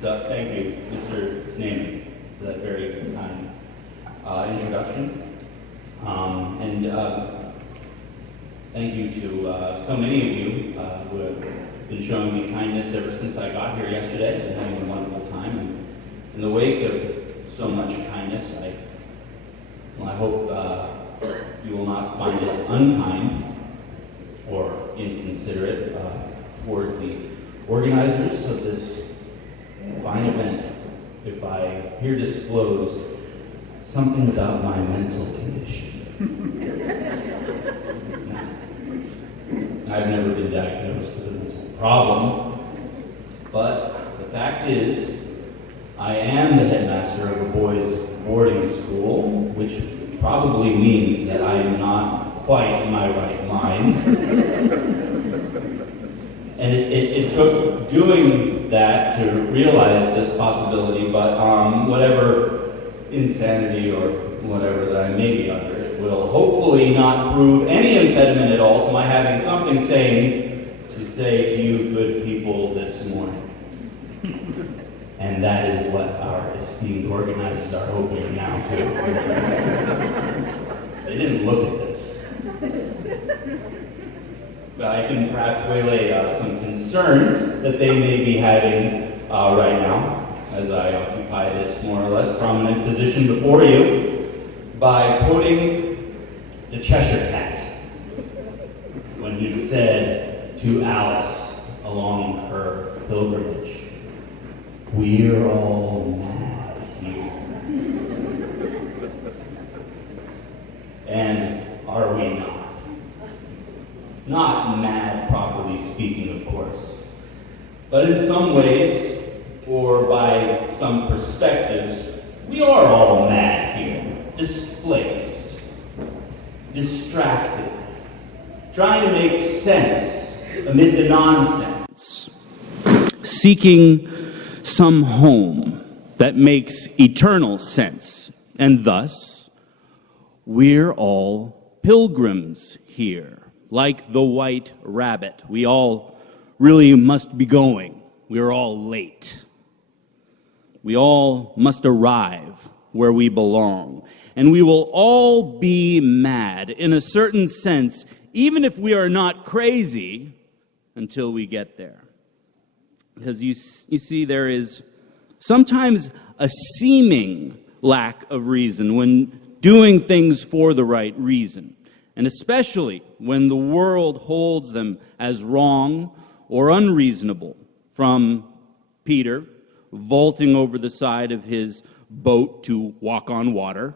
So thank you, Mr. Snayman, for that very kind introduction. And thank you to so many of you who have been showing me kindness ever since I got here yesterday and having a wonderful time. And in the wake of so much kindness, I hope you will not find it unkind or inconsiderate towards the organizers of this fine event if I here disclose something about my mental condition. I've never been diagnosed with a mental problem, but the fact is, I am the headmaster of a boys' boarding school, which probably means that I am not quite in my right mind. And it took doing that to realize this possibility, but whatever insanity or whatever that I may be under, it will hopefully not prove any impediment at all to my having something sane to say to you good people this morning. And that is what our esteemed organizers are hoping now too. They didn't look at this. But I can perhaps waylay some concerns that they may be having right now, as I occupy this more or less prominent position before you, by quoting the Cheshire Cat when he said to Alice along her pilgrimage, "We're all mad here." And are we not? Not mad, properly speaking, of course, but in some ways, or by some perspectives, we are all mad here, displaced, distracted, trying to make sense amid the nonsense, seeking some home that makes eternal sense, and thus, we're all pilgrims here. Like the white rabbit, we all really must be going. We're all late. We all must arrive where we belong. And we will all be mad in a certain sense, even if we are not crazy, until we get there. Because you see, there is sometimes a seeming lack of reason when doing things for the right reason. And especially when the world holds them as wrong or unreasonable, from Peter vaulting over the side of his boat to walk on water,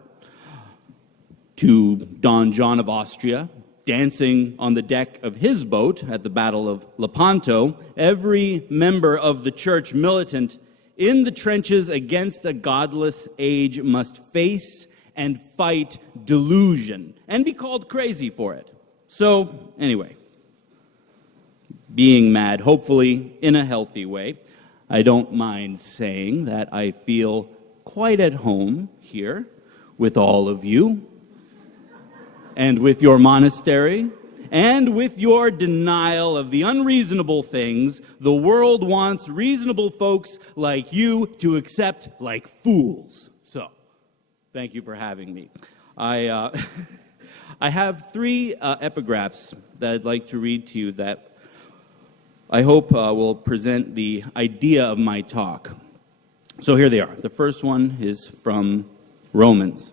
to Don John of Austria dancing on the deck of his boat at the Battle of Lepanto, every member of the church militant in the trenches against a godless age must face and fight delusion, and be called crazy for it. So, anyway, being mad, hopefully in a healthy way, I don't mind saying that I feel quite at home here with all of you, and with your monastery, and with your denial of the unreasonable things the world wants reasonable folks like you to accept like fools. So, thank you for having me. I have three epigraphs that I'd like to read to you that I hope will present the idea of my talk. So here they are. The first one is from Romans.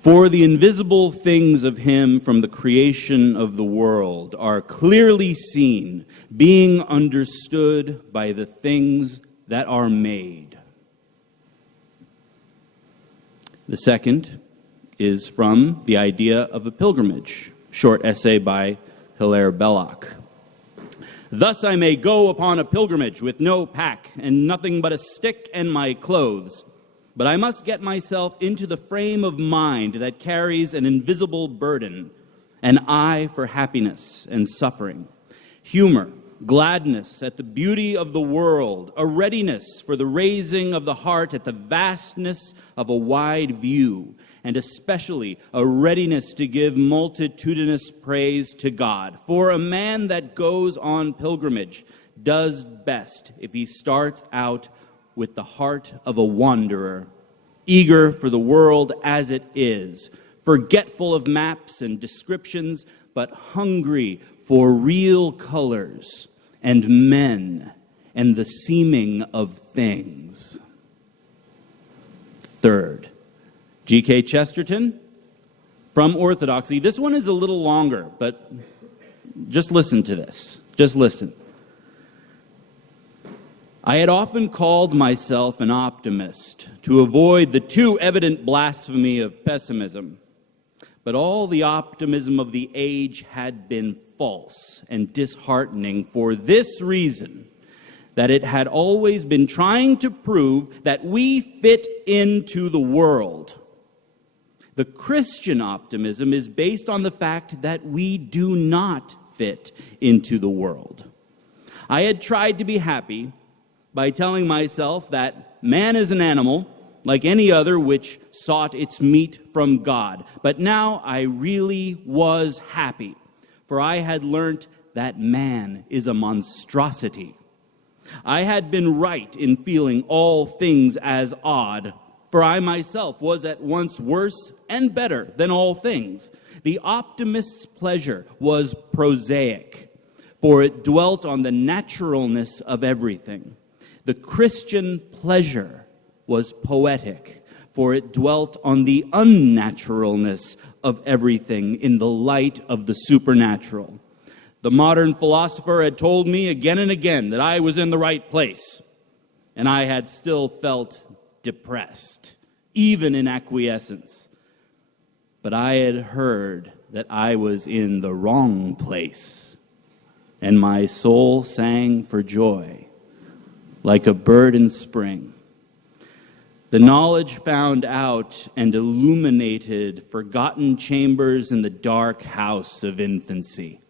For the invisible things of him from the creation of the world are clearly seen, being understood by the things that are made. The second is from The Idea of a Pilgrimage, short essay by Hilaire Belloc. Thus I may go upon a pilgrimage with no pack and nothing but a stick and my clothes. But I must get myself into the frame of mind that carries an invisible burden, an eye for happiness and suffering, humor, gladness at the beauty of the world, a readiness for the raising of the heart at the vastness of a wide view, and especially a readiness to give multitudinous praise to God. For a man that goes on pilgrimage does best if he starts out with the heart of a wanderer, eager for the world as it is, forgetful of maps and descriptions, but hungry for real colors and men and the seeming of things. Third, G.K. Chesterton, from Orthodoxy. This one is a little longer, but just listen to this. Just listen. I had often called myself an optimist to avoid the too evident blasphemy of pessimism. But all the optimism of the age had been false and disheartening for this reason, that it had always been trying to prove that we fit into the world. The Christian optimism is based on the fact that we do not fit into the world. I had tried to be happy by telling myself that man is an animal like any other which sought its meat from God. But now I really was happy, for I had learnt that man is a monstrosity. I had been right in feeling all things as odd, for I myself was at once worse and better than all things. The optimist's pleasure was prosaic, for it dwelt on the naturalness of everything. The Christian pleasure was poetic, for it dwelt on the unnaturalness of everything in the light of the supernatural. The modern philosopher had told me again and again that I was in the right place, and I had still felt depressed, even in acquiescence. But I had heard that I was in the wrong place, and my soul sang for joy, like a bird in spring. The knowledge found out and illuminated forgotten chambers in the dark house of infancy.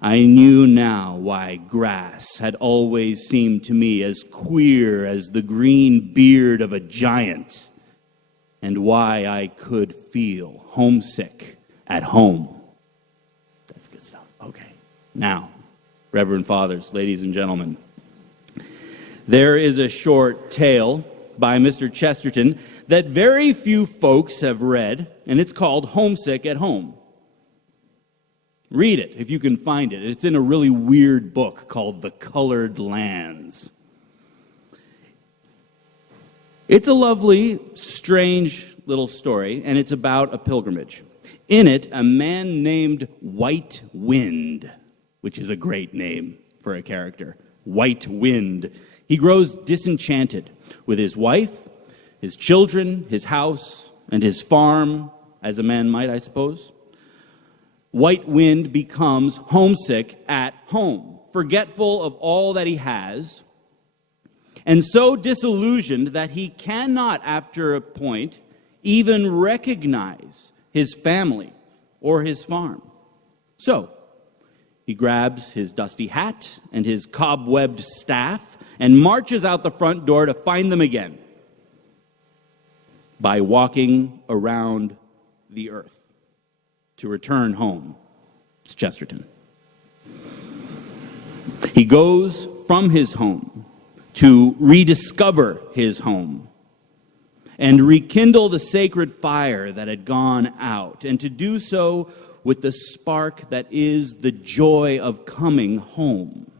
I knew now why grass had always seemed to me as queer as the green beard of a giant, and why I could feel homesick at home. That's good stuff. Okay. Now, Reverend Fathers, ladies and gentlemen, there is a short tale by Mr. Chesterton that very few folks have read, and it's called Homesick at Home. Read it if you can find it. It's in a really weird book called The Colored Lands. It's a lovely, strange little story, and it's about a pilgrimage. In it, a man named White Wind, which is a great name for a character, White Wind. He grows disenchanted with his wife, his children, his house, and his farm, as a man might, I suppose. White Wind becomes homesick at home, forgetful of all that he has, and so disillusioned that he cannot, after a point, even recognize his family or his farm. So, he grabs his dusty hat and his cobwebbed staff and marches out the front door to find them again by walking around the earth to return home. It's Chesterton. He goes from his home to rediscover his home and rekindle the sacred fire that had gone out, and to do so with the spark that is the joy of coming home.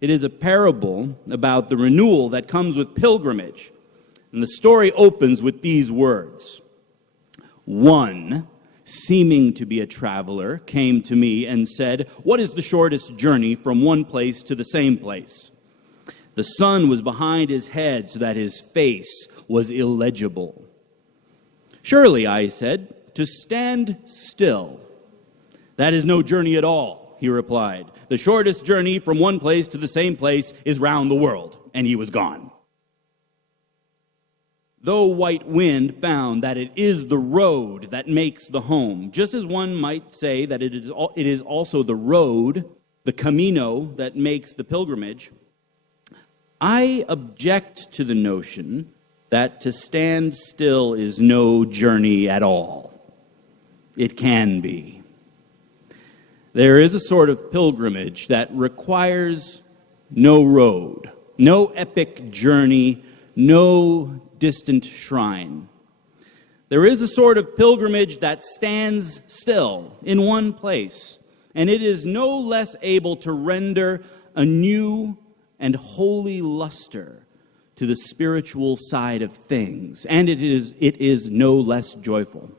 It is a parable about the renewal that comes with pilgrimage. And the story opens with these words. One, seeming to be a traveler, came to me and said, "What is the shortest journey from one place to the same place?" The sun was behind his head so that his face was illegible. "Surely," I said, "to stand still." "That is no journey at all," he replied. "The shortest journey from one place to the same place is round the world." And he was gone. Though White Wind found that it is the road that makes the home, just as one might say that it is also the road, the Camino, that makes the pilgrimage, I object to the notion that to stand still is no journey at all. It can be. There is a sort of pilgrimage that requires no road, no epic journey, no distant shrine. There is a sort of pilgrimage that stands still in one place, and it is no less able to render a new and holy luster to the spiritual side of things, and it is no less joyful.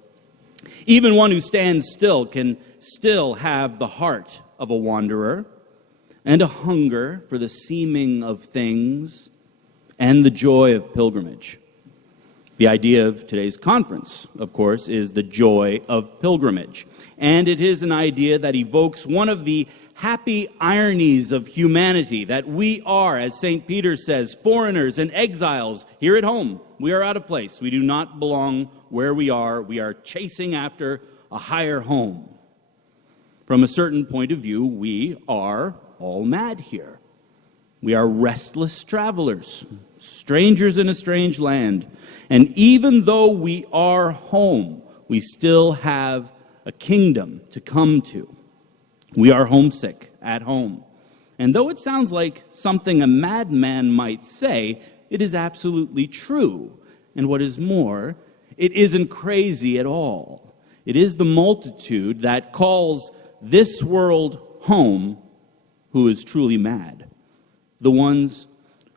Even one who stands still can still have the heart of a wanderer and a hunger for the seeming of things and the joy of pilgrimage. The idea of today's conference, of course, is the joy of pilgrimage. And it is an idea that evokes one of the happy ironies of humanity, that we are, as St. Peter says, foreigners and exiles here at home. We are out of place. We do not belong where we are. We are chasing after a higher home. From a certain point of view, we are all mad here. We are restless travelers, strangers in a strange land. And even though we are home, we still have a kingdom to come to. We are homesick at home. And though it sounds like something a madman might say, it is absolutely true. And what is more, it isn't crazy at all. It is the multitude that calls this world home who is truly mad. The ones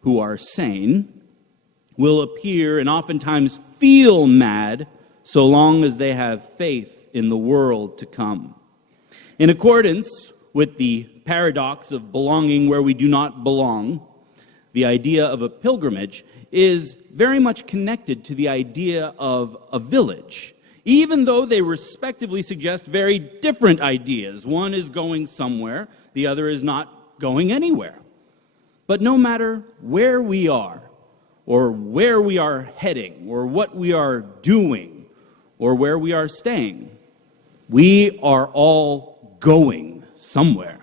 who are sane will appear and oftentimes feel mad so long as they have faith in the world to come. In accordance with the paradox of belonging where we do not belong, the idea of a pilgrimage is very much connected to the idea of a village, even though they respectively suggest very different ideas. One is going somewhere, the other is not going anywhere. But no matter where we are, or where we are heading, or what we are doing, or where we are staying, we are all going somewhere.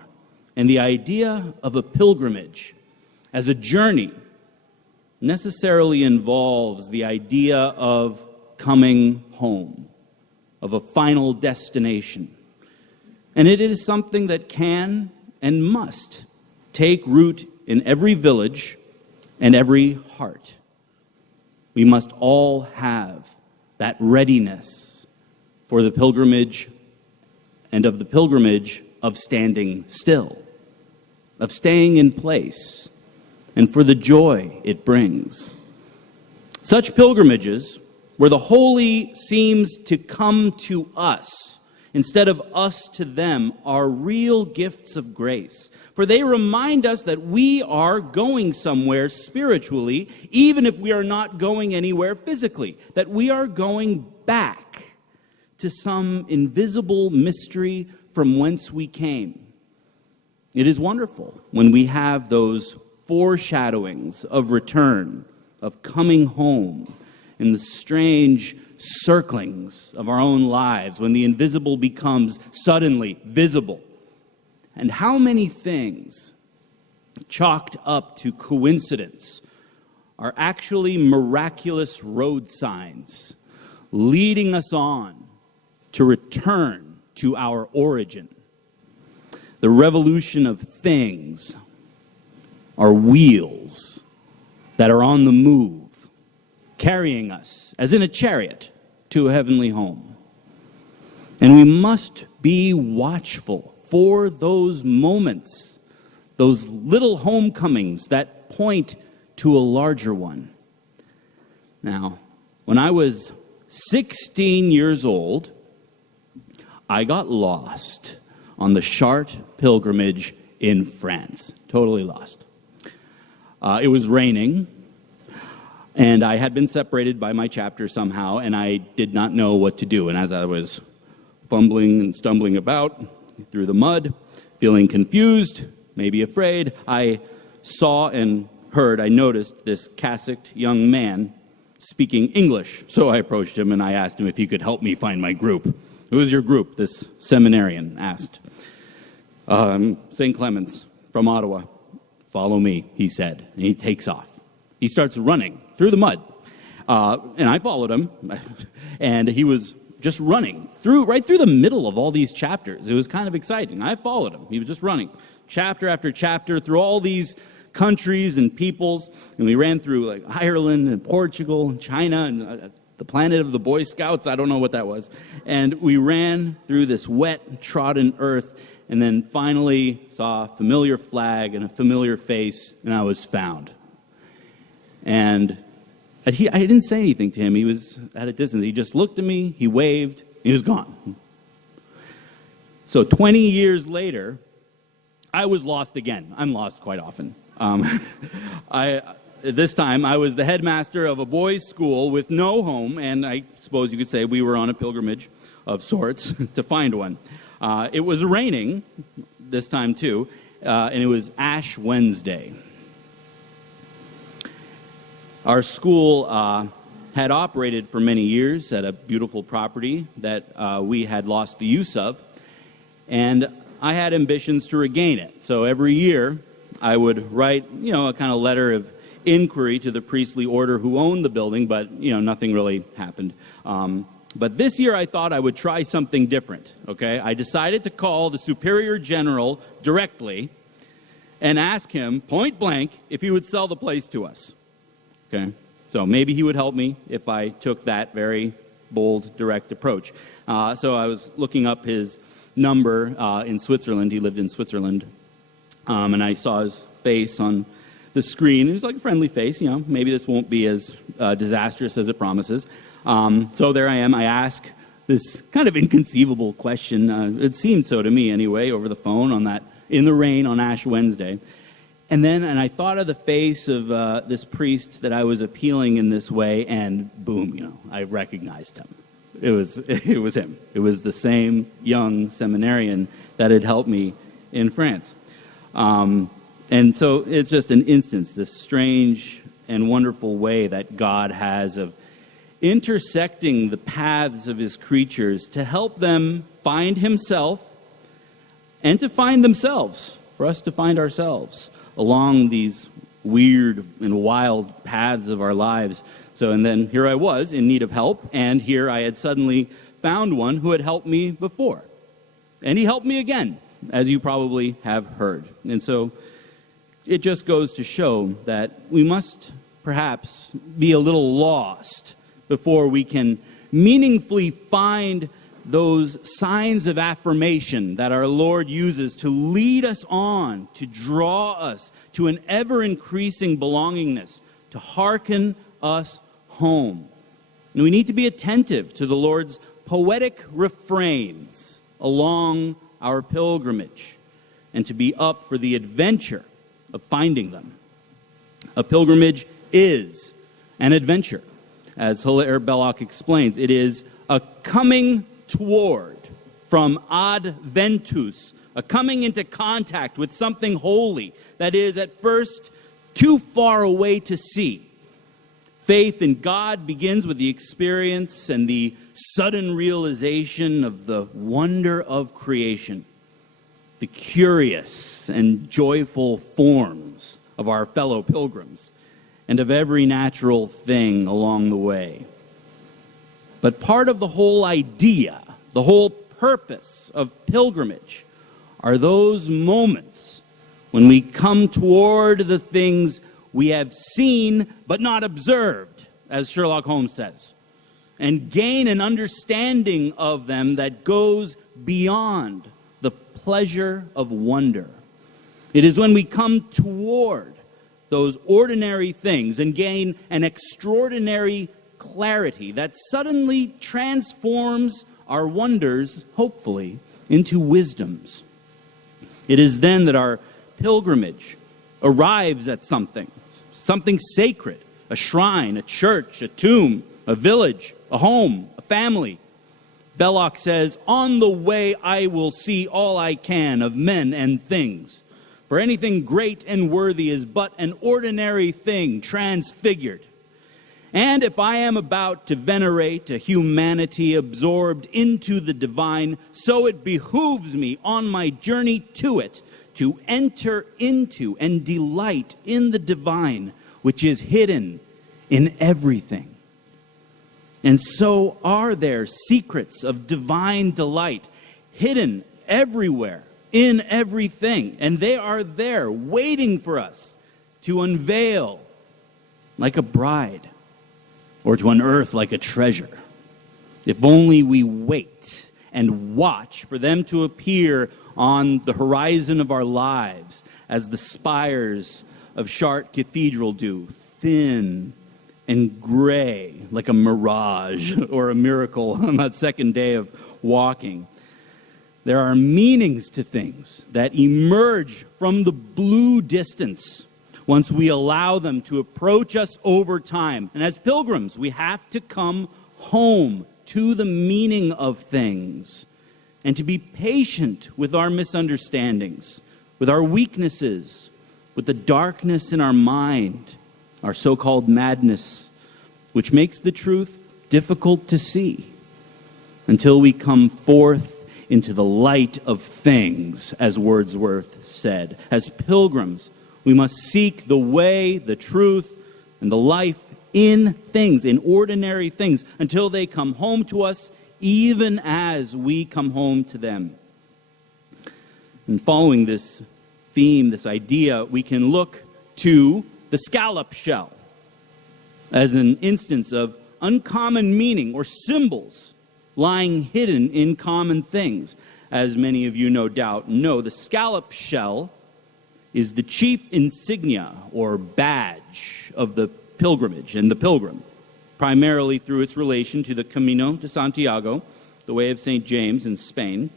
And the idea of a pilgrimage as a journey necessarily involves the idea of coming home, of a final destination. And it is something that can and must take root in every village and every heart. We must all have that readiness for the pilgrimage and of the pilgrimage of standing still, of staying in place, and for the joy it brings. Such pilgrimages, where the holy seems to come to us instead of us to them, are real gifts of grace. For they remind us that we are going somewhere spiritually, even if we are not going anywhere physically, that we are going back to some invisible mystery from whence we came. It is wonderful when we have those foreshadowings of return, of coming home, in the strange circlings of our own lives, when the invisible becomes suddenly visible. And how many things chalked up to coincidence are actually miraculous road signs leading us on to return to our origin. The revolution of things are wheels that are on the move, carrying us, as in a chariot, to a heavenly home. And we must be watchful for those moments, those little homecomings that point to a larger one. Now, when I was 16 years old, I got lost on the Chartres pilgrimage in France. Totally lost. It was raining, and I had been separated by my chapter somehow, and I did not know what to do. And as I was fumbling and stumbling about through the mud, feeling confused, maybe afraid, I saw and heard, I noticed this cassocked young man speaking English. So I approached him and I asked him if he could help me find my group. Who is your group? This seminarian asked. St. Clement's from Ottawa. Follow me, he said. And he takes off. He starts running through the mud. And I followed him. And he was just running right through the middle of all these chapters. It was kind of exciting. I followed him. He was just running chapter after chapter through all these countries and peoples. And we ran through like Ireland and Portugal and China and the planet of the Boy Scouts. I don't know what that was. And we ran through this wet, trodden earth, and then finally saw a familiar flag and a familiar face, and I was found. And I didn't say anything to him. He was at a distance. He just looked at me, he waved, he was gone. So 20 years later, I was lost again. I'm lost quite often. This time, I was the headmaster of a boys' school with no home, and I suppose you could say we were on a pilgrimage of sorts to find one. It was raining this time, too, and it was Ash Wednesday. Our school had operated for many years at a beautiful property that we had lost the use of, and I had ambitions to regain it. So every year, I would write, a kind of letter of inquiry to the priestly order who owned the building, but, nothing really happened. But this year I thought I would try something different, okay? I decided to call the Superior General directly and ask him, point blank, if he would sell the place to us, okay? So maybe he would help me if I took that very bold, direct approach. So I was looking up his number in Switzerland. He lived in Switzerland. And I saw his face on the screen. It was like a friendly face, maybe this won't be as disastrous as it promises. So there I am. I ask this kind of inconceivable question. It seemed so to me anyway, over the phone in the rain on Ash Wednesday. And I thought of the face of this priest that I was appealing in this way, and boom, I recognized him. It was him. It was the same young seminarian that had helped me in France. And so it's just an instance, this strange and wonderful way that God has of intersecting the paths of his creatures to help them find himself and to find themselves, for us to find ourselves along these weird and wild paths of our lives. So, and then here I was in need of help, and here I had suddenly found one who had helped me before. And he helped me again, as you probably have heard. And so it just goes to show that we must perhaps be a little lost before we can meaningfully find those signs of affirmation that our Lord uses to lead us on, to draw us to an ever-increasing belongingness, to hearken us home. And we need to be attentive to the Lord's poetic refrains along our pilgrimage, and to be up for the adventure of finding them. A pilgrimage is an adventure. As Hilaire Belloc explains, it is a coming toward, from adventus, a coming into contact with something holy that is at first too far away to see. Faith in God begins with the experience and the sudden realization of the wonder of creation, the curious and joyful forms of our fellow pilgrims, and of every natural thing along the way. But part of the whole idea, the whole purpose of pilgrimage, are those moments when we come toward the things we have seen but not observed, as Sherlock Holmes says, and gain an understanding of them that goes beyond the pleasure of wonder. It is when we come toward those ordinary things and gain an extraordinary clarity that suddenly transforms our wonders, hopefully, into wisdoms. It is then that our pilgrimage arrives at something sacred, a shrine, a church, a tomb, a village, a home, a family. Belloc says, "On the way I will see all I can of men and things. For anything great and worthy is but an ordinary thing transfigured. And if I am about to venerate a humanity absorbed into the divine, so it behooves me on my journey to it to enter into and delight in the divine, which is hidden in everything." And so are there secrets of divine delight hidden everywhere, in everything. And they are there waiting for us to unveil like a bride or to unearth like a treasure. If only we wait and watch for them to appear on the horizon of our lives as the spires of Chartres Cathedral do, thin and gray like a mirage or a miracle on that second day of walking. There are meanings to things that emerge from the blue distance once we allow them to approach us over time. And as pilgrims, we have to come home to the meaning of things and to be patient with our misunderstandings, with our weaknesses, with the darkness in our mind, our so-called madness, which makes the truth difficult to see until we come forth into the light of things, as Wordsworth said. As pilgrims, we must seek the way, the truth, and the life in things, in ordinary things, until they come home to us, even as we come home to them. And following this theme, this idea, we can look to the scallop shell as an instance of uncommon meaning or symbols lying hidden in common things. As many of you no doubt know, the scallop shell is the chief insignia or badge of the pilgrimage and the pilgrim, primarily through its relation to the Camino de Santiago, the way of St. James in Spain.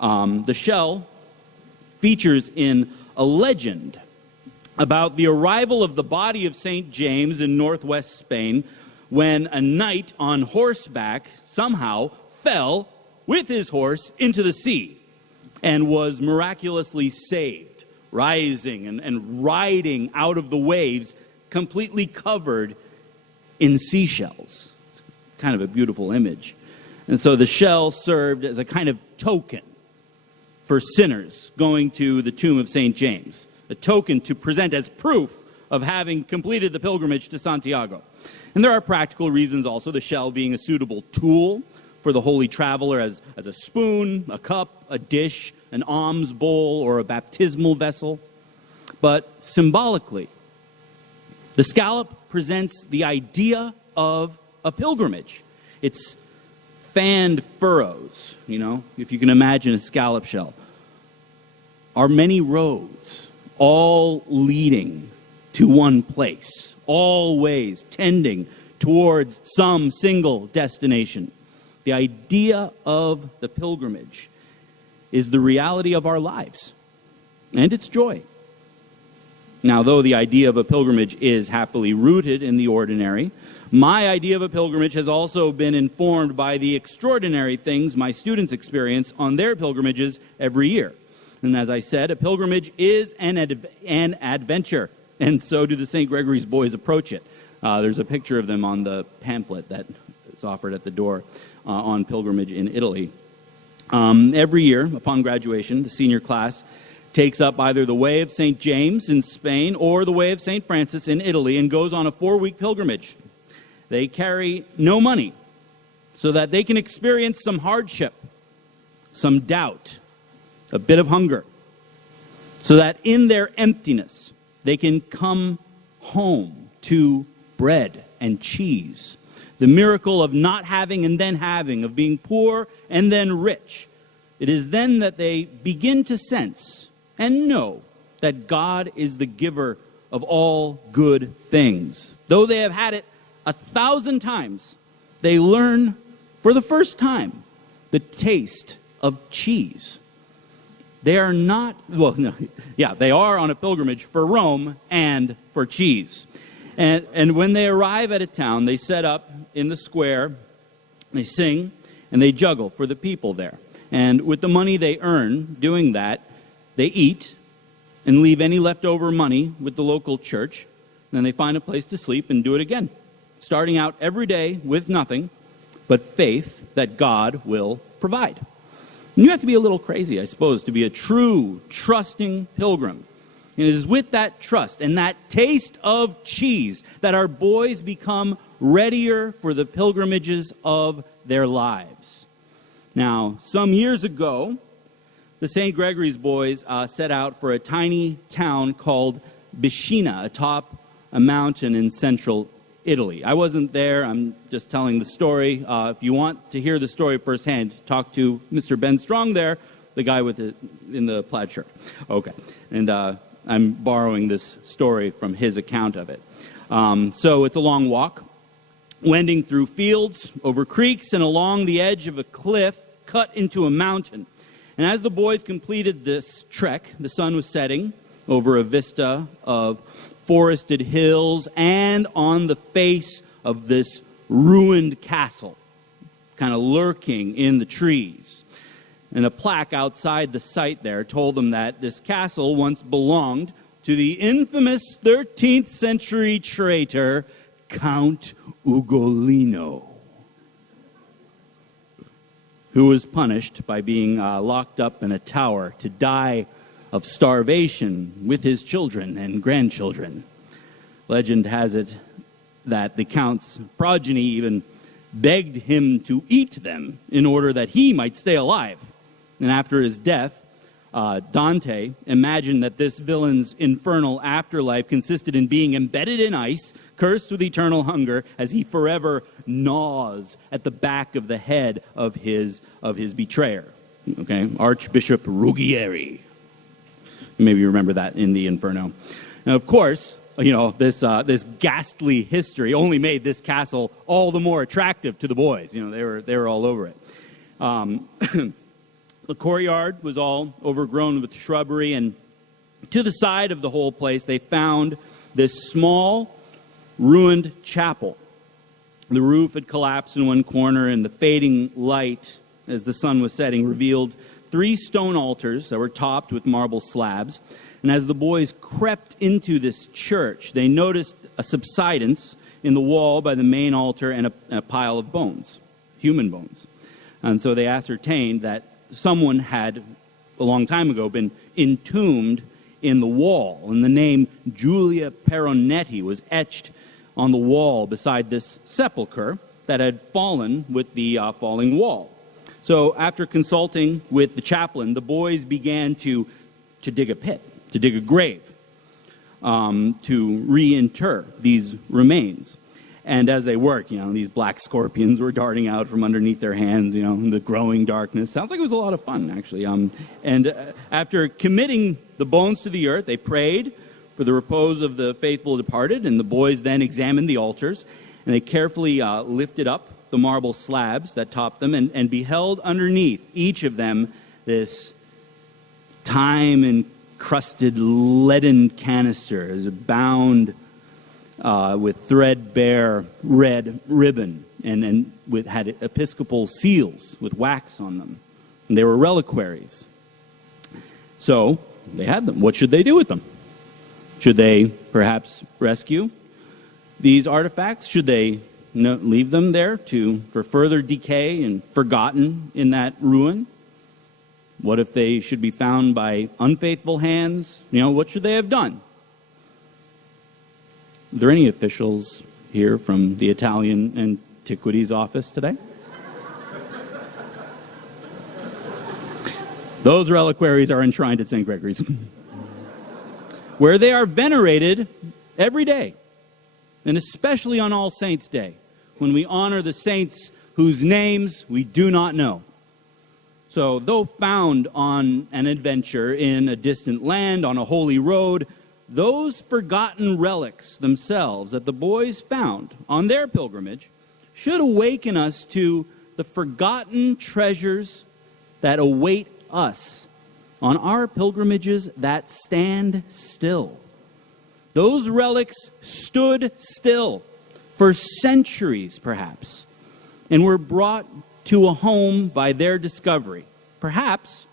The shell features in a legend about the arrival of the body of St. James in northwest Spain when a knight on horseback somehow fell with his horse into the sea and was miraculously saved, rising and riding out of the waves, completely covered in seashells. It's kind of a beautiful image. And so the shell served as a kind of token for sinners going to the tomb of St. James, a token to present as proof of having completed the pilgrimage to Santiago. And there are practical reasons also, the shell being a suitable tool for the holy traveler as a spoon, a cup, a dish, an alms bowl, or a baptismal vessel. But symbolically, the scallop presents the idea of a pilgrimage. It's fanned furrows, if you can imagine a scallop shell, are many roads, all leading to one place, always tending towards some single destination. The idea of the pilgrimage is the reality of our lives and its joy. Now, though the idea of a pilgrimage is happily rooted in the ordinary, my idea of a pilgrimage has also been informed by the extraordinary things my students experience on their pilgrimages every year. And as I said, a pilgrimage is an adventure, and so do the St. Gregory's boys approach it. There's a picture of them on the pamphlet that is offered at the door on pilgrimage in Italy. Every year, upon graduation, the senior class takes up either the way of St. James in Spain or the way of St. Francis in Italy and goes on a 4-week pilgrimage. They carry no money so that they can experience some hardship, some doubt, a bit of hunger, so that in their emptiness they can come home to bread and cheese. The miracle of not having and then having, of being poor and then rich. It is then that they begin to sense and know that God is the giver of all good things. Though they have had it 1,000 times, they learn for the first time the taste of cheese. They are not, they are on a pilgrimage for Rome and for cheese. And when they arrive at a town, they set up in the square, they sing, and they juggle for the people there. And with the money they earn doing that, they eat and leave any leftover money with the local church. And then they find a place to sleep and do it again, starting out every day with nothing but faith that God will provide. And you have to be a little crazy, I suppose, to be a true, trusting pilgrim. And it is with that trust and that taste of cheese that our boys become readier for the pilgrimages of their lives. Now, some years ago, the St. Gregory's boys set out for a tiny town called Biscina, atop a mountain in central Italy. I wasn't there. I'm just telling the story. If you want to hear the story firsthand, talk to Mr. Ben Strong there, the guy in the plaid shirt. Okay. And I'm borrowing this story from his account of it. So it's a long walk, wending through fields, over creeks, and along the edge of a cliff cut into a mountain. And as the boys completed this trek, the sun was setting over a vista of forested hills and on the face of this ruined castle, kind of lurking in the trees. And a plaque outside the site there told them that this castle once belonged to the infamous 13th century traitor, Count Ugolino, who was punished by being locked up in a tower to die of starvation with his children and grandchildren. Legend has it that the Count's progeny even begged him to eat them in order that he might stay alive. And after his death, Dante imagined that this villain's infernal afterlife consisted in being embedded in ice, cursed with eternal hunger, as he forever gnaws at the back of the head of his betrayer. Okay, Archbishop Ruggieri. Maybe you remember that in the Inferno. Now, of course, this ghastly history only made this castle all the more attractive to the boys. They were all over it. The courtyard was all overgrown with shrubbery, and to the side of the whole place, they found this small, ruined chapel. The roof had collapsed in one corner, and the fading light, as the sun was setting, revealed 3 stone altars that were topped with marble slabs. And as the boys crept into this church, they noticed a subsidence in the wall by the main altar and a pile of bones, human bones. And so they ascertained that someone had, a long time ago, been entombed in the wall, and the name Julia Peronetti was etched on the wall beside this sepulcher that had fallen with the falling wall. So after consulting with the chaplain, the boys began to dig a pit, to dig a grave, to reinter these remains. And as they worked, these black scorpions were darting out from underneath their hands, in the growing darkness. Sounds like it was a lot of fun, actually. After committing the bones to the earth, they prayed for the repose of the faithful departed, and the boys then examined the altars, and they carefully lifted up the marble slabs that topped them and beheld underneath each of them this time-encrusted leaden canister as bound with threadbare red ribbon and had episcopal seals with wax on them. And they were reliquaries. So they had them. What should they do with them? Should they perhaps rescue these artifacts? Should they leave them there for further decay and forgotten in that ruin? What if they should be found by unfaithful hands? What should they have done? Are there any officials here from the Italian Antiquities Office today? Those reliquaries are enshrined at St. Gregory's, where they are venerated every day, and especially on All Saints' Day, when we honor the saints whose names we do not know. So, though found on an adventure in a distant land, on a holy road, those forgotten relics themselves that the boys found on their pilgrimage should awaken us to the forgotten treasures that await us on our pilgrimages that stand still. Those relics stood still for centuries, perhaps, and were brought to a home by their discovery. Perhaps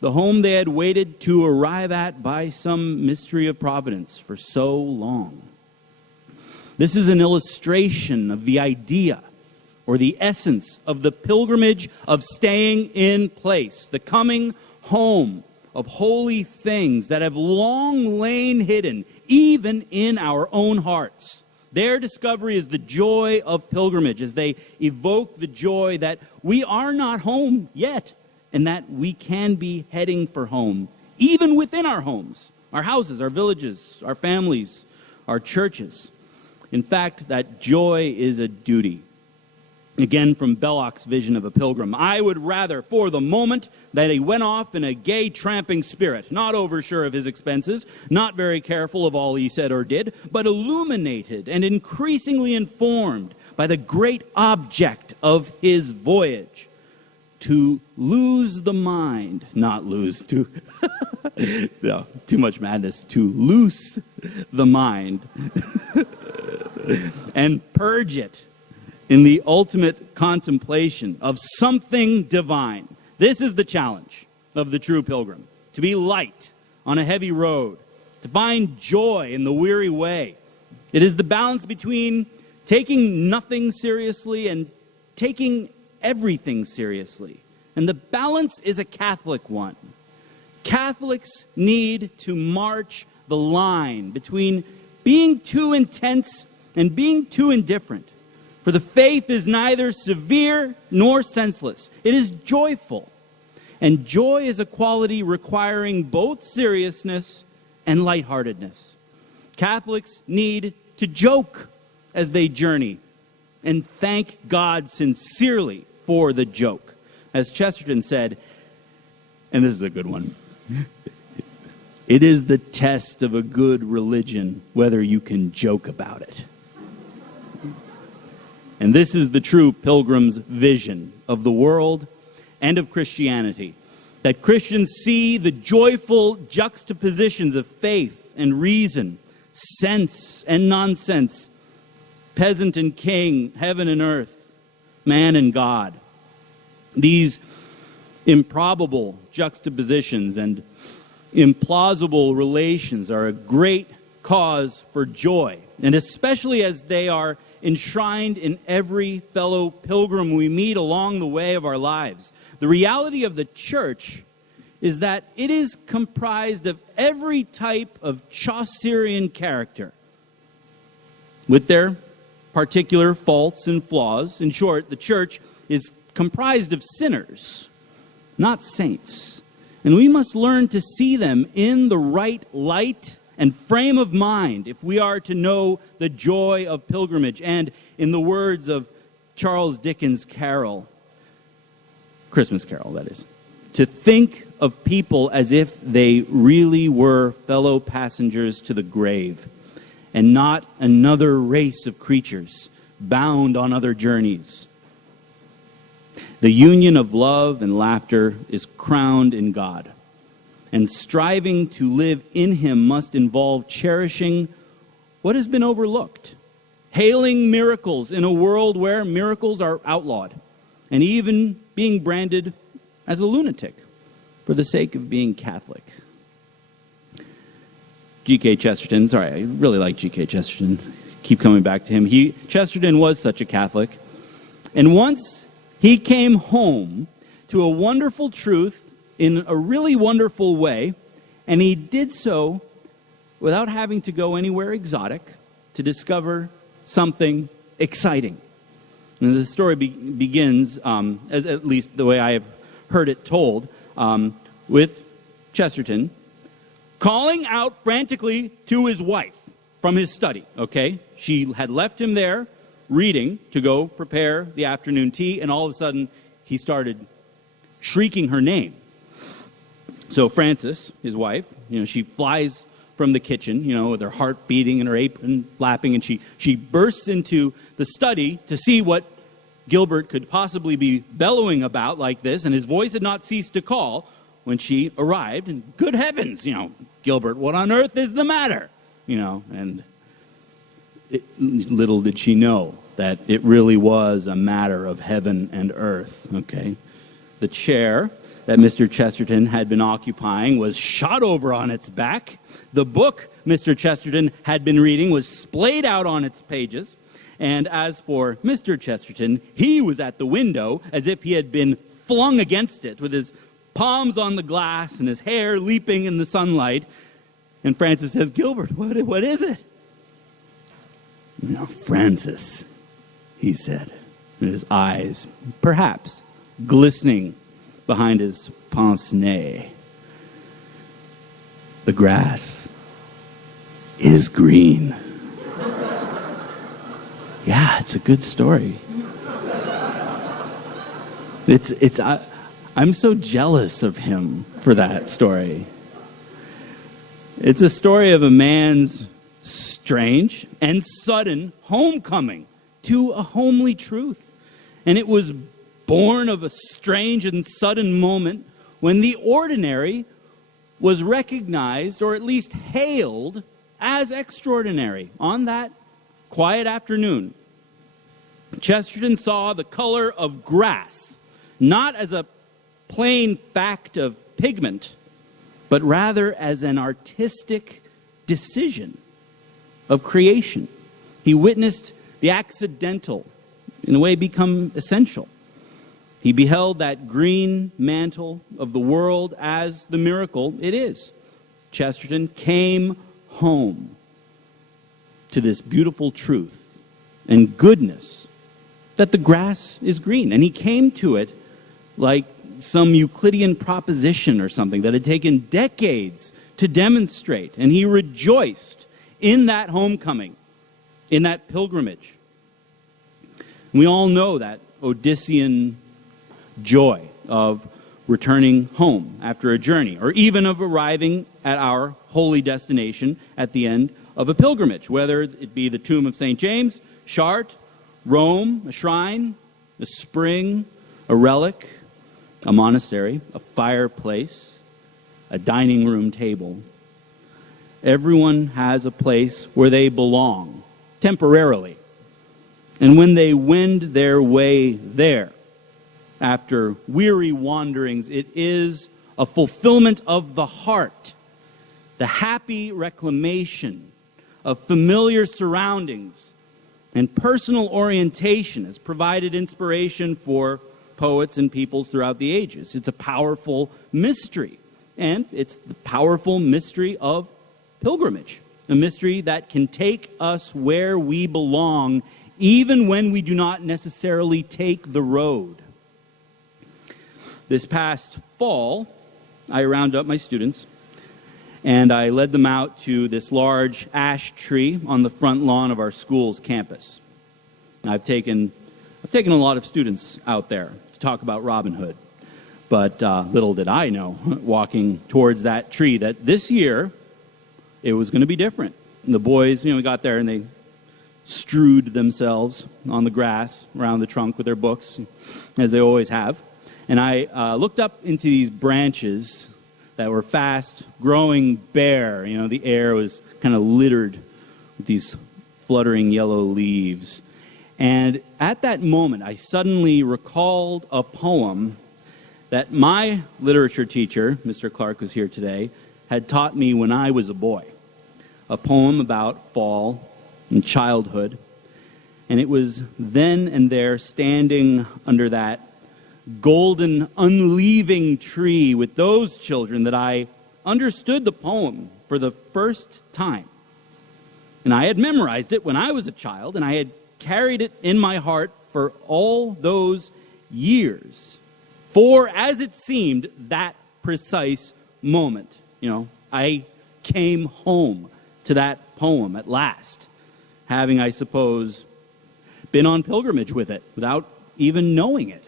the home they had waited to arrive at by some mystery of providence for so long. This is an illustration of the idea or the essence of the pilgrimage of staying in place, the coming home of holy things that have long lain hidden, even in our own hearts. Their discovery is the joy of pilgrimage, as they evoke the joy that we are not home yet, and that we can be heading for home, even within our homes, our houses, our villages, our families, our churches. In fact, that joy is a duty. Again, from Belloc's vision of a pilgrim, I would rather, for the moment, that he went off in a gay tramping spirit, not oversure of his expenses, not very careful of all he said or did, but illuminated and increasingly informed by the great object of his voyage, to lose the mind, not lose, to, no, too much madness, to loose the mind and purge it in the ultimate contemplation of something divine. This is the challenge of the true pilgrim, to be light on a heavy road, to find joy in the weary way. It is the balance between taking nothing seriously and taking everything seriously. And the balance is a Catholic one. Catholics need to march the line between being too intense and being too indifferent. For the faith is neither severe nor senseless. It is joyful. And joy is a quality requiring both seriousness and lightheartedness. Catholics need to joke as they journey and thank God sincerely for the joke. As Chesterton said, and this is a good one, it is the test of a good religion whether you can joke about it. And this is the true pilgrim's vision of the world and of Christianity, that Christians see the joyful juxtapositions of faith and reason, sense and nonsense, peasant and king, heaven and earth, man and God. These improbable juxtapositions and implausible relations are a great cause for joy, and especially as they are enshrined in every fellow pilgrim we meet along the way of our lives. The reality of the church is that it is comprised of every type of Chaucerian character, with their particular faults and flaws. In short, the church is comprised of sinners, not saints. And we must learn to see them in the right light and frame of mind if we are to know the joy of pilgrimage. And in the words of Charles Dickens' carol, Christmas Carol, that is, to think of people as if they really were fellow passengers to the grave and not another race of creatures bound on other journeys. The union of love and laughter is crowned in God, and striving to live in Him must involve cherishing what has been overlooked, hailing miracles in a world where miracles are outlawed, and even being branded as a lunatic for the sake of being Catholic. G.K. Chesterton, sorry, I really like G.K. Chesterton. Keep coming back to him. Chesterton was such a Catholic. And once he came home to a wonderful truth in a really wonderful way, and he did so without having to go anywhere exotic to discover something exciting. And the story begins, at least the way I have heard it told, with Chesterton calling out frantically to his wife from his study, okay? She had left him there reading to go prepare the afternoon tea, and all of a sudden he started shrieking her name. So Frances, his wife, she flies from the kitchen, with her heart beating and her apron flapping, and she bursts into the study to see what Gilbert could possibly be bellowing about like this, and his voice had not ceased to call when she arrived, and good heavens, Gilbert, what on earth is the matter? And little did she know that it really was a matter of heaven and earth, okay? The chair that Mr. Chesterton had been occupying was shot over on its back. The book Mr. Chesterton had been reading was splayed out on its pages. And as for Mr. Chesterton, he was at the window as if he had been flung against it with his palms on the glass and his hair leaping in the sunlight. And Frances says, Gilbert, what is it? Francis, he said, and his eyes, perhaps, glistening behind his pince-nez. The grass is green. Yeah, it's a good story. I'm so jealous of him for that story. It's a story of a man's strange and sudden homecoming to a homely truth. And it was born of a strange and sudden moment when the ordinary was recognized, or at least hailed, as extraordinary. On that quiet afternoon, Chesterton saw the color of grass not as a plain fact of pigment, but rather as an artistic decision of creation. He witnessed the accidental, in a way, become essential. He beheld that green mantle of the world as the miracle it is. Chesterton came home to this beautiful truth and goodness that the grass is green. And he came to it like some Euclidean proposition or something that had taken decades to demonstrate. And he rejoiced in that homecoming, in that pilgrimage. And we all know that Odyssean joy of returning home after a journey, or even of arriving at our holy destination at the end of a pilgrimage, whether it be the tomb of St. James, Chartres, Rome, a shrine, a spring, a relic, a monastery, a fireplace, a dining room table. Everyone has a place where they belong, temporarily. And when they wend their way there, after weary wanderings, it is a fulfillment of the heart, the happy reclamation of familiar surroundings, and personal orientation has provided inspiration for poets and peoples throughout the ages. It's a powerful mystery, and it's the powerful mystery of pilgrimage, a mystery that can take us where we belong, even when we do not necessarily take the road. This past fall, I rounded up my students, and I led them out to this large ash tree on the front lawn of our school's campus. I've taken a lot of students out there to talk about Robin Hood, but little did I know, walking towards that tree, that this year it was going to be different. And the boys, we got there and they strewed themselves on the grass around the trunk with their books, as they always have. And I looked up into these branches that were fast growing bare. The air was kind of littered with these fluttering yellow leaves. And at that moment, I suddenly recalled a poem that my literature teacher, Mr. Clark, who's here today, had taught me when I was a boy. A poem about fall and childhood. And it was then and there, standing under that golden, unleaving tree with those children, that I understood the poem for the first time. And I had memorized it when I was a child, and I had carried it in my heart for all those years. For, as it seemed, that precise moment, I came home to that poem at last, having, I suppose, been on pilgrimage with it without even knowing it.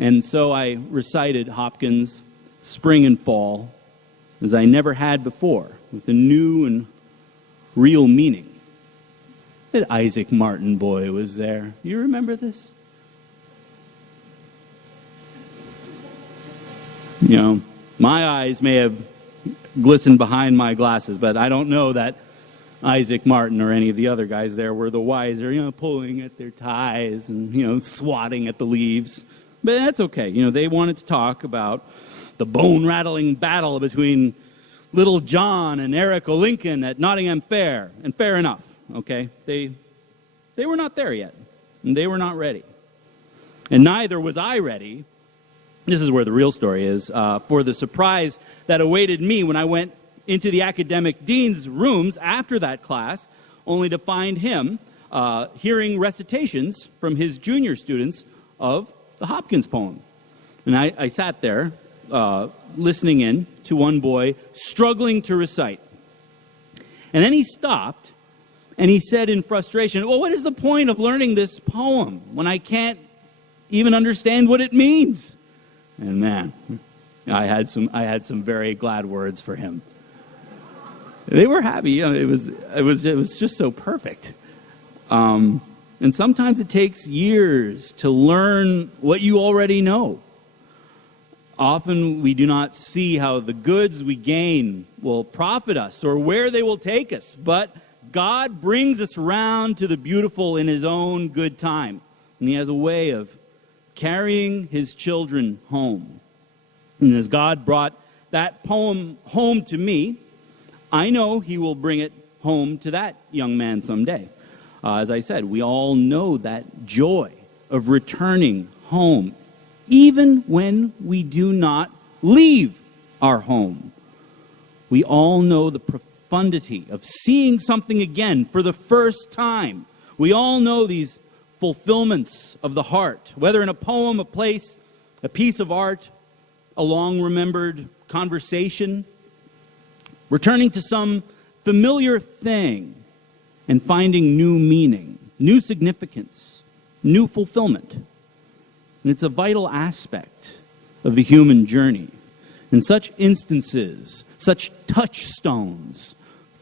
And so I recited Hopkins' Spring and Fall as I never had before, with a new and real meaning. That Isaac Martin boy was there. You remember this? My eyes may have glistened behind my glasses, but I don't know that Isaac Martin or any of the other guys there were the wiser, pulling at their ties and, swatting at the leaves. But that's okay. They wanted to talk about the bone-rattling battle between Little John and Eric O'Lincoln at Nottingham Fair. And fair enough, okay? They were not there yet, and they were not ready. And neither was I ready. This is where the real story is, for the surprise that awaited me when I went into the academic dean's rooms after that class, only to find him hearing recitations from his junior students of the Hopkins poem. And I sat there listening in to one boy struggling to recite. And then he stopped and he said in frustration, well, what is the point of learning this poem when I can't even understand what it means? And man, I had some very glad words for him. They were happy. You know, it was just so perfect. And sometimes it takes years to learn what you already know. Often we do not see how the goods we gain will profit us or where they will take us, but God brings us around to the beautiful in his own good time. And he has a way of carrying his children home. And as God brought that poem home to me, I know he will bring it home to that young man someday. As I said, we all know that joy of returning home, even when we do not leave our home. We all know the profundity of seeing something again for the first time. We all know these fulfillments of the heart, whether in a poem, a place, a piece of art, a long-remembered conversation, returning to some familiar thing and finding new meaning, new significance, new fulfillment. And it's a vital aspect of the human journey. And such instances, such touchstones,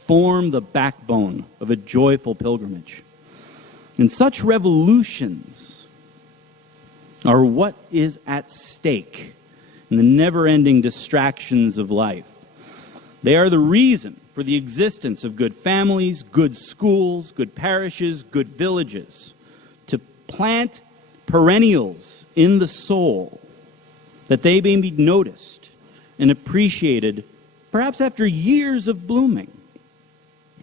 form the backbone of a joyful pilgrimage. And such revolutions are what is at stake in the never-ending distractions of life. They are the reason for the existence of good families, good schools, good parishes, good villages, to plant perennials in the soul, that they may be noticed and appreciated, perhaps after years of blooming.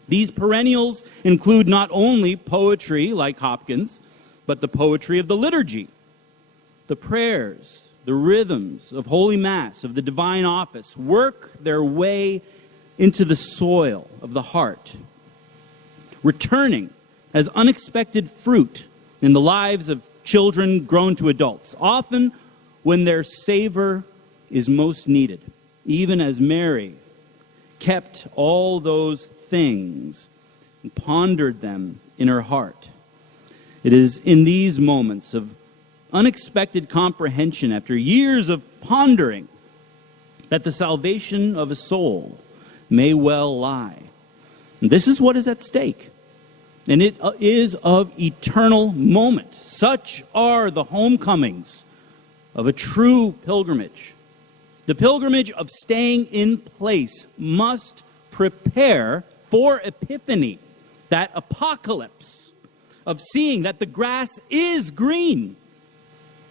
These perennials include not only poetry like Hopkins, but the poetry of the liturgy, the prayers, the rhythms of Holy Mass, of the divine office, work their way into the soil of the heart, returning as unexpected fruit in the lives of children grown to adults, often when their savor is most needed, even as Mary kept all those things and pondered them in her heart. It is in these moments of unexpected comprehension after years of pondering that the salvation of a soul may well lie. And this is what is at stake. And it is of eternal moment. Such are the homecomings of a true pilgrimage. The pilgrimage of staying in place must prepare for Epiphany, that apocalypse of seeing that the grass is green,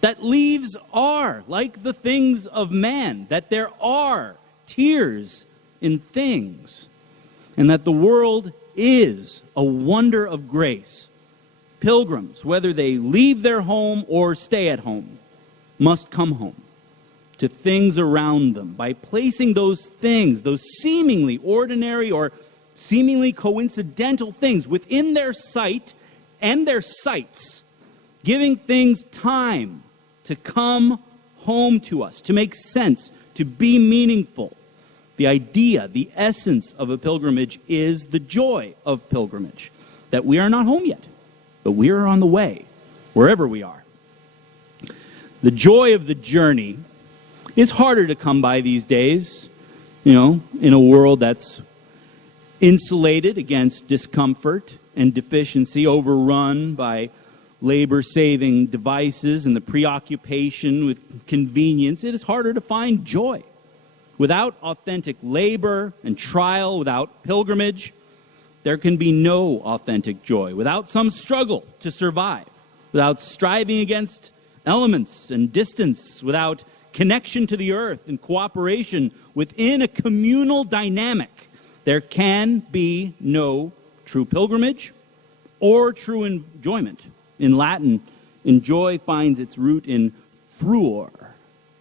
that leaves are like the things of man, that there are tears in things, and that the world is a wonder of grace. Pilgrims, whether they leave their home or stay at home, must come home to things around them by placing those things, those seemingly ordinary or seemingly coincidental things within their sight and their sights, giving things time to come home to us, to make sense, to be meaningful. The idea, the essence of a pilgrimage is the joy of pilgrimage, that we are not home yet, but we are on the way, wherever we are. The joy of the journey is harder to come by these days, in a world that's insulated against discomfort and deficiency, overrun by labor-saving devices and the preoccupation with convenience. It is harder to find joy. Without authentic labor and trial, without pilgrimage, there can be no authentic joy. Without some struggle to survive, without striving against elements and distance, without connection to the earth and cooperation within a communal dynamic, there can be no true pilgrimage or true enjoyment. In Latin, enjoy finds its root in fruor.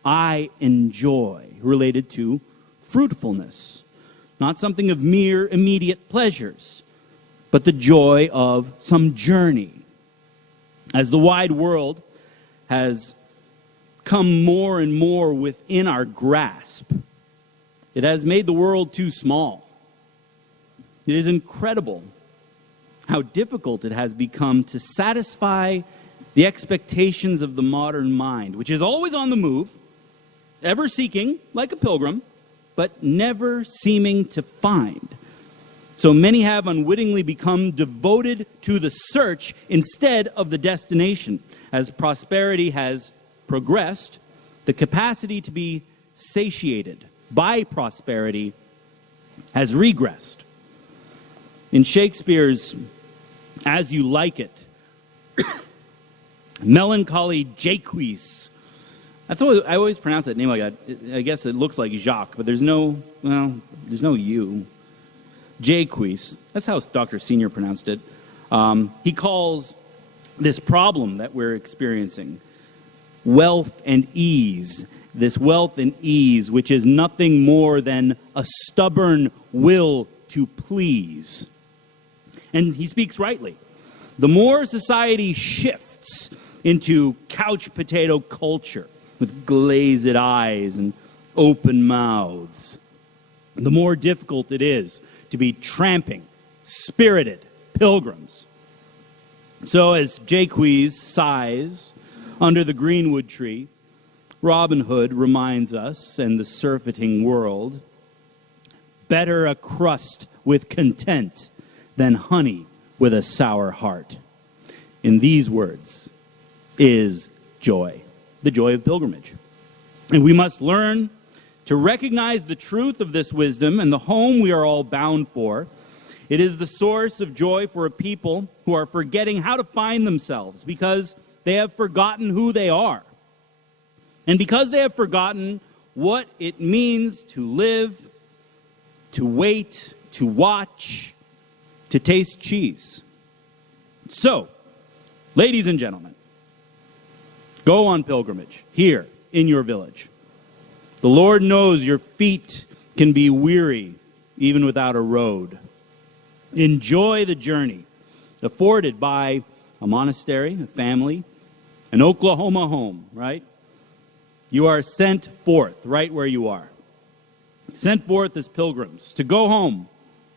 I enjoy, related to fruitfulness, not something of mere immediate pleasures, but the joy of some journey. As the wide world has come more and more within our grasp, it has made the world too small. It is incredible how difficult it has become to satisfy the expectations of the modern mind, which is always on the move, ever seeking, like a pilgrim, but never seeming to find. So many have unwittingly become devoted to the search instead of the destination. As prosperity has progressed, the capacity to be satiated by prosperity has regressed. In Shakespeare's As You Like It, melancholy Jaques, I always pronounce that name like that. I guess it looks like Jacques, but there's no U. Jaques, that's how Dr. Senior pronounced it. He calls this problem that we're experiencing wealth and ease. This wealth and ease, which is nothing more than a stubborn will to please. And he speaks rightly. The more society shifts into couch potato culture with glazed eyes and open mouths, the more difficult it is to be tramping, spirited pilgrims. So as Jaques sighs under the greenwood tree, Robin Hood reminds us, and the surfeiting world, better a crust with content than honey with a sour heart. In these words is joy, the joy of pilgrimage. And we must learn to recognize the truth of this wisdom and the home we are all bound for. It is the source of joy for a people who are forgetting how to find themselves because they have forgotten who they are. And because they have forgotten what it means to live, to wait, to watch, to taste cheese. So, ladies and gentlemen, go on pilgrimage here in your village. The Lord knows your feet can be weary even without a road. Enjoy the journey afforded by a monastery, a family, an Oklahoma home, right? You are sent forth right where you are. Sent forth as pilgrims to go home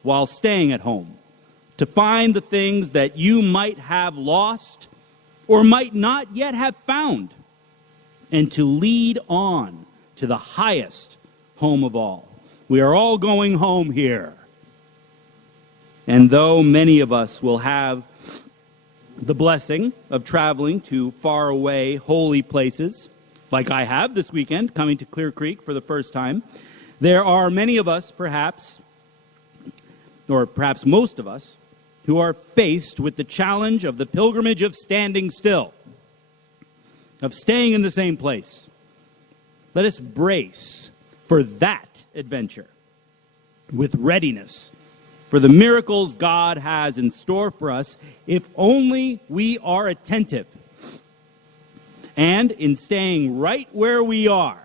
while staying at home, to find the things that you might have lost or might not yet have found, and to lead on to the highest home of all. We are all going home here. And though many of us will have the blessing of traveling to faraway holy places, like I have this weekend, coming to Clear Creek for the first time, there are many of us, perhaps, or perhaps most of us, who are faced with the challenge of the pilgrimage of standing still, of staying in the same place. Let us brace for that adventure with readiness for the miracles God has in store for us if only we are attentive. And in staying right where we are,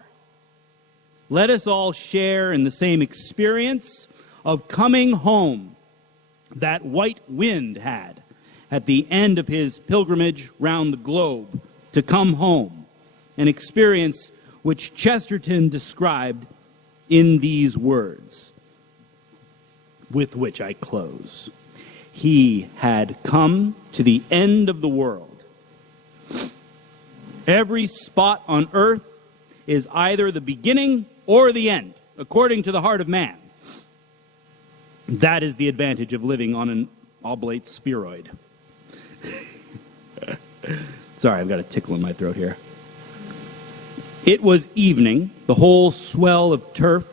let us all share in the same experience of coming home that White Wind had at the end of his pilgrimage round the globe to come home, an experience which Chesterton described in these words, with which I close. He had come to the end of the world. Every spot on earth is either the beginning or the end, according to the heart of man. That is the advantage of living on an oblate spheroid. Sorry, I've got a tickle in my throat here. It was evening. The whole swell of turf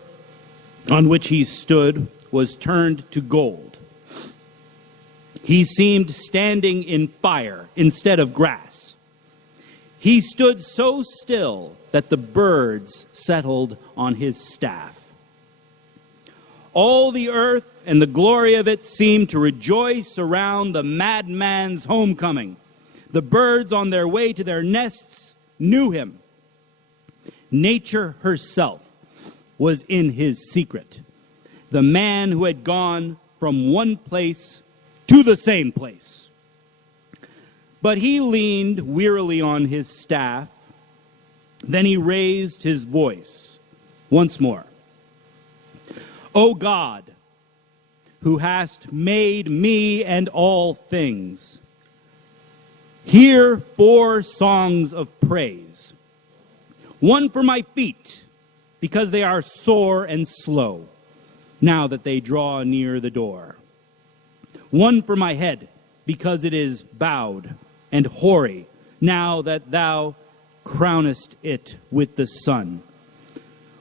on which he stood was turned to gold. He seemed standing in fire instead of grass. He stood so still that the birds settled on his staff. All the earth and the glory of it seemed to rejoice around the madman's homecoming. The birds on their way to their nests knew him. Nature herself was in his secret. The man who had gone from one place to the same place. But he leaned wearily on his staff. Then he raised his voice once more. O God, who hast made me and all things, hear 4 songs of praise. One for my feet, because they are sore and slow, now that they draw near the door. One for my head, because it is bowed and hoary, now that thou crownest it with the sun.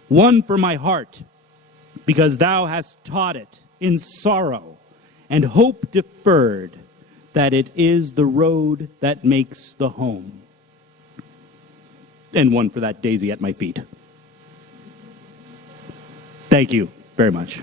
One for my heart, because thou hast taught it in sorrow and hope deferred, that it is the road that makes the home. And one for that daisy at my feet. Thank you very much.